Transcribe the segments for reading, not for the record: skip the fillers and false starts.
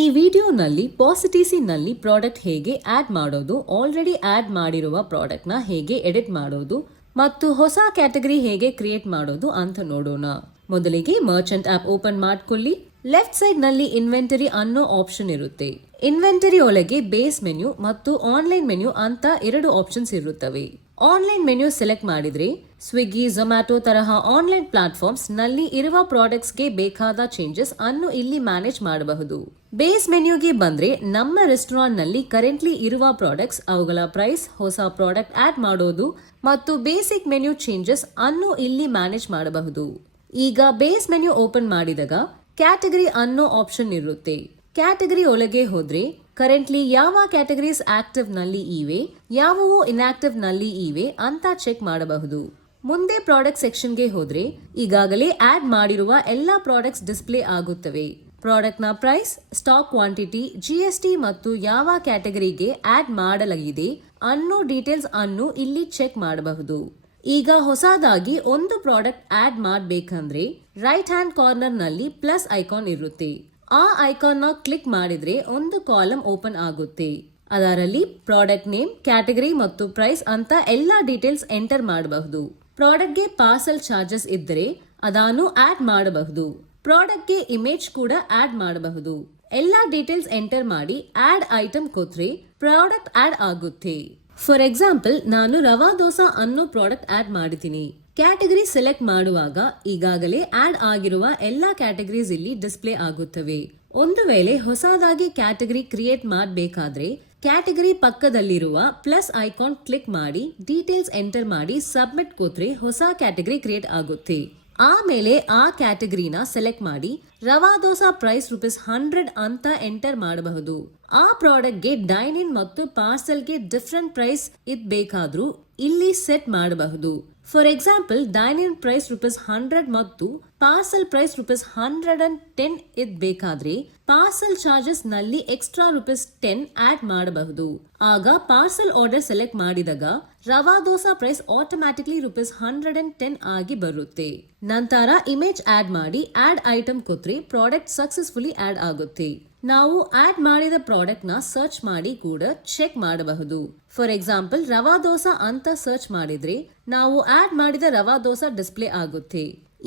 ಈ ವಿಡಿಯೋನಲ್ಲಿ ಪಾಸಿಟಿಸಿನಲ್ಲಿ ಪ್ರಾಡಕ್ಟ್ ಹೇಗೆ ಆಡ್ ಮಾಡೋದು, ಆಲ್ರೆಡಿ ಆಡ್ ಮಾಡಿರುವ ಪ್ರಾಡಕ್ಟ್ನ ಹೇಗೆ ಎಡಿಟ್ ಮಾಡೋದು ಮತ್ತು ಹೊಸ ಕ್ಯಾಟಗರಿ ಹೇಗೆ ಕ್ರಿಯೇಟ್ ಮಾಡೋದು ಅಂತ ನೋಡೋಣ. ಮೊದಲಿಗೆ ಮರ್ಚೆಂಟ್ ಆಪ್ ಓಪನ್ ಮಾಡ್ಕೊಳ್ಳಿ. ಲೆಫ್ಟ್ ಸೈಡ್ ನಲ್ಲಿ ಇನ್ವೆಂಟರಿ ಅನ್ನೋ ಆಪ್ಷನ್ ಇರುತ್ತೆ. ಇನ್ವೆಂಟರಿ ಒಳಗೆ ಬೇಸ್ ಮೆನ್ಯೂ ಮತ್ತು ಆನ್ಲೈನ್ ಮೆನ್ಯೂ ಅಂತ ಎರಡು ಆಪ್ಷನ್ಸ್ ಇರುತ್ತವೆ. ಆನ್ಲೈನ್ ಮೆನ್ಯೂ ಸೆಲೆಕ್ಟ್ ಮಾಡಿದ್ರೆ ಸ್ವಿಗ್ಗಿ, ಝೊಮ್ಯಾಟೊ ತರಹ ಆನ್ಲೈನ್ ಪ್ಲಾಟ್ಫಾರ್ಮ್ಸ್ ನಲ್ಲಿ ಇರುವ ಪ್ರಾಡಕ್ಟ್ಸ್ಗೆ ಬೇಕಾದ ಚೇಂಜಸ್ ಅನ್ನು ಇಲ್ಲಿ ಮ್ಯಾನೇಜ್ ಮಾಡಬಹುದು. ಬೇಸ್ ಮೆನ್ಯೂಗೆ ಬಂದ್ರೆ ನಮ್ಮ ರೆಸ್ಟೋರೆಂಟ್ ನಲ್ಲಿ ಕರೆಂಟ್ಲಿ ಇರುವ ಪ್ರಾಡಕ್ಟ್ಸ್, ಅವುಗಳ ಪ್ರೈಸ್, ಹೊಸ ಪ್ರಾಡಕ್ಟ್ ಆಡ್ ಮಾಡೋದು ಮತ್ತು ಬೇಸಿಕ್ ಮೆನ್ಯೂ ಚೇಂಜಸ್ ಅನ್ನು ಇಲ್ಲಿ ಮ್ಯಾನೇಜ್ ಮಾಡಬಹುದು. ಈಗ ಬೇಸ್ ಮೆನ್ಯೂ ಓಪನ್ ಮಾಡಿದಾಗ ಕ್ಯಾಟಗರಿ ಅನ್ನೋ ಆಪ್ಷನ್ ಇರುತ್ತೆ. ಕ್ಯಾಟಗರಿ ಒಳಗೆ ಹೋದ್ರೆ ಕರೆಂಟ್ಲಿ ಯಾವ ಕ್ಯಾಟಗರೀಸ್ ಆಕ್ಟಿವ್ ನಲ್ಲಿ ಇವೆ, ಯಾವುವು ಇನ್ಆಕ್ಟಿವ್ ನಲ್ಲಿ ಇವೆ ಅಂತ ಚೆಕ್ ಮಾಡಬಹುದು. ಮುಂದೆ ಪ್ರಾಡಕ್ಟ್ ಸೆಕ್ಷನ್ಗೆ ಹೋದ್ರೆ ಈಗಾಗಲೇ ಆಡ್ ಮಾಡಿರುವ ಎಲ್ಲಾ ಪ್ರಾಡಕ್ಟ್ಸ್ ಡಿಸ್ಪ್ಲೇ ಆಗುತ್ತವೆ. ಪ್ರಾಡಕ್ಟ್ ನ ಪ್ರೈಸ್, ಸ್ಟಾಕ್ ಕ್ವಾಂಟಿಟಿ, GST ಮತ್ತು ಯಾವ ಕ್ಯಾಟಗರಿಗೆ ಆಡ್ ಮಾಡಲಾಗಿದೆ ಅನ್ನೋ ಡೀಟೇಲ್ಸ್ ಅನ್ನು ಇಲ್ಲಿ ಚೆಕ್ ಮಾಡಬಹುದು. ಈಗ ಹೊಸದಾಗಿ ಒಂದು ಪ್ರಾಡಕ್ಟ್ ಆಡ್ ಮಾಡಬೇಕಂದ್ರೆ ರೈಟ್ ಹ್ಯಾಂಡ್ ಕಾರ್ನರ್ ನಲ್ಲಿ ಪ್ಲಸ್ ಐಕಾನ್ ಇರುತ್ತೆ. ಆ ಐಕಾನ್ ನ ಕ್ಲಿಕ್ ಮಾಡಿದ್ರೆ ಒಂದು ಕಾಲಮ್ ಓಪನ್ ಆಗುತ್ತೆ. ಅದರಲ್ಲಿ ಪ್ರಾಡಕ್ಟ್ ನೇಮ್, ಕ್ಯಾಟಗರಿ ಮತ್ತು ಪ್ರೈಸ್ ಅಂತ ಎಲ್ಲಾ ಡೀಟೇಲ್ಸ್ ಎಂಟರ್ ಮಾಡಬಹುದು. ಪ್ರಾಡಕ್ಟ್ ಗೆ ಪಾರ್ಸಲ್ ಚಾರ್ಜಸ್ ಇದ್ದರೆ ಅದನ್ನು ಆಡ್ ಮಾಡಬಹುದು. ಪ್ರಾಡಕ್ಟ್ ಗೆ ಇಮೇಜ್ ಕೂಡ ಆಡ್ ಮಾಡಬಹುದು. ಎಲ್ಲಾ ಡೀಟೇಲ್ಸ್ ಎಂಟರ್ ಮಾಡಿ ಆಡ್ ಐಟಮ್ ಕೊಟ್ರೆ ಪ್ರಾಡಕ್ಟ್ ಆಡ್ ಆಗುತ್ತೆ. ಫಾರ್ ಎಕ್ಸಾಂಪಲ್, ನಾನು ರವಾ ದೋಸಾ ಅನ್ನೋ ಪ್ರಾಡಕ್ಟ್ ಆಡ್ ಮಾಡಿದ್ದೀನಿ. ಕ್ಯಾಟಗರಿ ಸೆಲೆಕ್ಟ್ ಮಾಡುವಾಗ ಈಗಾಗಲೇ ಆಡ್ ಆಗಿರುವ ಎಲ್ಲಾ ಕ್ಯಾಟಗರೀಸ್ ಇಲ್ಲಿ ಡಿಸ್ಪ್ಲೇ ಆಗುತ್ತವೆ. ಒಂದು ವೇಳೆ ಹೊಸದಾಗಿ ಕ್ಯಾಟಗರಿ ಕ್ರಿಯೇಟ್ ಮಾಡಬೇಕಾದ್ರೆ ಕ್ಯಾಟಗರಿ ಪಕ್ಕದಲ್ಲಿರುವ ಪ್ಲಸ್ ಐಕಾನ್ ಕ್ಲಿಕ್ ಮಾಡಿ ಡೀಟೇಲ್ಸ್ ಎಂಟರ್ ಮಾಡಿ ಸಬ್ಮಿಟ್ ಕೊಟ್ರೆ ಹೊಸ ಕ್ಯಾಟಗರಿ ಕ್ರಿಯೇಟ್ ಆಗುತ್ತೆ. ಆಮೇಲೆ ಆ ಕ್ಯಾಟಗರಿನ ಸೆಲೆಕ್ಟ್ ಮಾಡಿ ರವಾ ದೋಸಾ ಪ್ರೈಸ್ ₹100 ಅಂತ ಎಂಟರ್ ಮಾಡಬಹುದು. ಆ ಪ್ರಾಡಕ್ಟ್ ಗೆ ಡೈನ್ ಇನ್ ಮತ್ತು ಪಾರ್ಸಲ್ ಗೆ ಡಿಫರೆಂಟ್ ಪ್ರೈಸ್ ಇದ್ ಬೇಕಾದ್ರೂ ಇಲ್ಲಿ ಸೆಟ್ ಮಾಡಬಹುದು. For example, dine in price ₹100 ಮತ್ತು ಪಾರ್ಸಲ್ ಪ್ರೈಸ್ ₹110 ಇದ್ ಬೇಕಾದ್ರೆ ಪಾರ್ಸಲ್ ಚಾರ್ಜಸ್ ನಲ್ಲಿ ಎಕ್ಸ್ಟ್ರಾ ₹10 ಆಡ್ ಮಾಡಬಹುದು. ಆಗ ಪಾರ್ಸಲ್ ಆರ್ಡರ್ ಸೆಲೆಕ್ಟ್ ಮಾಡಿದಾಗ ರವಾ ದೋಸಾ ಪ್ರೈಸ್ ಆಟೋಮ್ಯಾಟಿಕ್ಲಿ ₹110 ಆಗಿ ಬರುತ್ತೆ. ನಂತರ ಇಮೇಜ್ ಆಡ್ ಮಾಡಿ ಆಡ್ ಐಟಮ್ ಕೊಟ್ರೆ ಪ್ರಾಡಕ್ಟ್ ಸಕ್ಸಸ್ಫುಲಿ ಆಡ್ ಆಗುತ್ತೆ. ನಾವು ಆಡ್ ಮಾಡಿದ ಪ್ರಾಡಕ್ಟ್ ನ ಸರ್ಚ್ ಮಾಡಿ ಕೂಡ ಚೆಕ್ ಮಾಡಬಹುದು. ಫಾರ್ ಎಕ್ಸಾಂಪಲ್, ರವಾ ದೋಸಾ ಅಂತ ಸರ್ಚ್ ಮಾಡಿದ್ರೆ ನಾವು ಆಡ್ ಮಾಡಿದ ರವಾ ದೋಸಾ ಡಿಸ್ಪ್ಲೇ ಆಗುತ್ತೆ.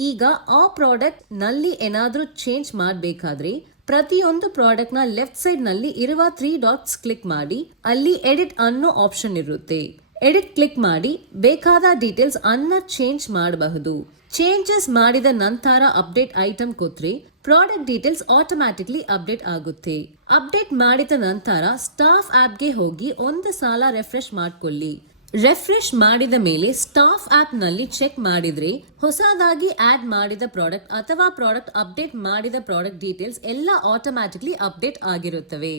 ಈಗ ಆ ಪ್ರಾಡಕ್ಟ್ ನಲ್ಲಿ ಏನಾದ್ರೂ ಚೇಂಜ್ ಮಾಡಬೇಕಾದ್ರೆ ಪ್ರತಿಯೊಂದು ಪ್ರಾಡಕ್ಟ್ ನ ಲೆಫ್ಟ್ ಸೈಡ್ ನಲ್ಲಿ ಇರುವ 3 ಡಾಟ್ಸ್ ಕ್ಲಿಕ್ ಮಾಡಿ ಅಲ್ಲಿ ಎಡಿಟ್ ಅನ್ನೋ ಆಪ್ಷನ್ ಇರುತ್ತೆ. ಎಡಿಟ್ ಕ್ಲಿಕ್ ಮಾಡಿ ಬೇಕಾದ ಡೀಟೇಲ್ಸ್ ಅನ್ನ ಚೇಂಜ್ ಮಾಡಬಹುದು. ಚೇಂಜಸ್ ಮಾಡಿದ ನಂತರ ಅಪ್ಡೇಟ್ ಐಟಮ್ ಕೊಟ್ರೆ ಪ್ರಾಡಕ್ಟ್ ಡೀಟೇಲ್ಸ್ ಆಟೋಮ್ಯಾಟಿಕ್ಲಿ ಅಪ್ಡೇಟ್ ಆಗುತ್ತೆ. ಅಪ್ಡೇಟ್ ಮಾಡಿದ ನಂತರ ಸ್ಟಾಫ್ ಆಪ್ ಗೆ ಹೋಗಿ ಒಂದು ಸಲ ರೆಫ್ರೆಶ್ ಮಾಡ್ಕೊಳ್ಳಿ. ರೆಫ್ರೆಶ್ ಮಾಡಿದ ಮೇಲೆ ಸ್ಟಾಫ್ ಆಪ್ ನಲ್ಲಿ ಚೆಕ್ ಮಾಡಿದ್ರೆ ಹೊಸದಾಗಿ ಆಡ್ ಮಾಡಿದ ಪ್ರಾಡಕ್ಟ್ ಅಥವಾ ಪ್ರಾಡಕ್ಟ್ ಅಪ್ಡೇಟ್ ಮಾಡಿದ ಪ್ರಾಡಕ್ಟ್ ಡೀಟೇಲ್ಸ್ ಎಲ್ಲ ಆಟೋಮ್ಯಾಟಿಕ್ಲಿ ಅಪ್ಡೇಟ್ ಆಗಿರುತ್ತವೆ.